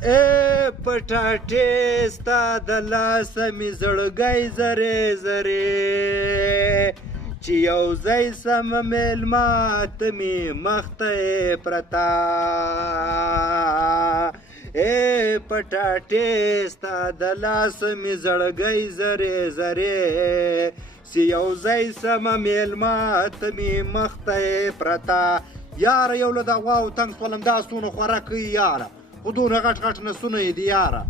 پټاټې ستا د لاسه مې زړګی زرې زرې چې یو ځای سمه میلمه ته مې مخ ته یې پرته پټاټې ستا د لاسه مې زړګی زرې زرې چې یو ځای سمه میلمه ته مې مخ ته یې پرته یاره یو له د غواو تنګ شولم دا ستونه خوره کوي یاره خو دونه غټ غټ نسونه یې دي یاره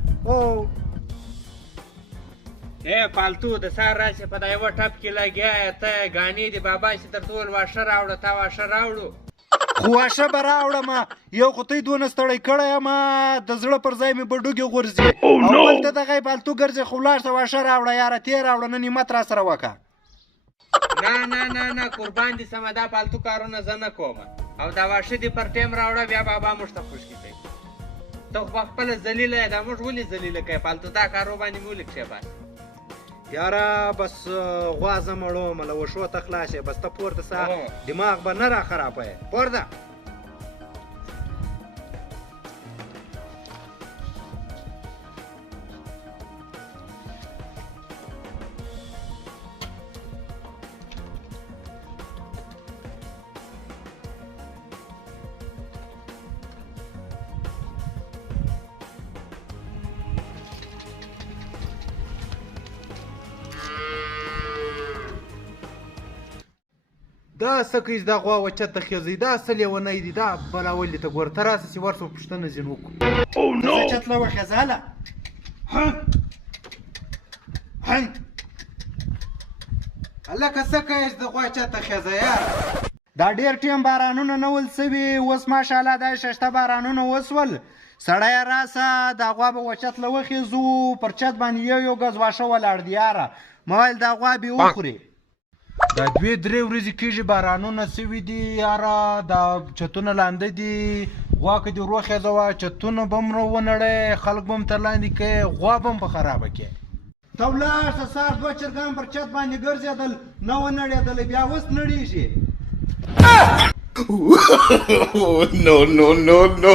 پالتو د سهار راشي په دا یوه ټپ کې لګیا یې ته ګانې دي بابا چې درته وویل واښه راوړه تا واښه راوړو خو واښه به راوړمه یو خو ته یې دونه ستړی کړی یم د زړه پر ځای مې به ډوګې غورځي او بل ته دغه یې پالتو ګرځې خو ولاړ شه واښه راوړه یاره تې راوړه نن همت را سره وکړه نه قربان دي سمه دا پالتو کارونه زه نه کوم او دا واښه دې پر ټیم راوړه بیا بابا موږ ته خوشکي کوي ته خو پخپله ذلیله یې دا موږ ولې ذلیله کوې پالتو دا کارو باندې مې ولې کښېباس یاره بس غوا زه مړوم له وښو ته خلاص یې بس ته پورته سه دماغ به نه را خرابوې پورته دا څه کوي دا غوا وچته خېځي دا څه لیونی دي دا بلا ولې ته ګوره ته راسه چې ورسو پوښتنه ځینې وکړو زه چتله وخېځه هله هلکه څه کوې چې د غوا چته خېځه یاره دا ډېر ټیم بارانونه نه ول سوي اوس ماشاءالله دا ششته بارانونه وسول سړی راسه دا غوا به وچتله وخېځو پر چت باندې یو ګز واښه ولاړ دي یاره ما ویل دا غوا بې وخوري دا 2-3 ورځې کېږي بارانونه سوي دي یاره دا چتونه لانده دي غوا که دې وروخېځوه چتونه به هم ونړی خلک به هم تر لاندې کوې غوا به هم په خرابه کې ته ولاړ شه سهار 2 چرګان پر چت باندې ګرځېدل نه ونړېدلی بیا اوس نړېږي No.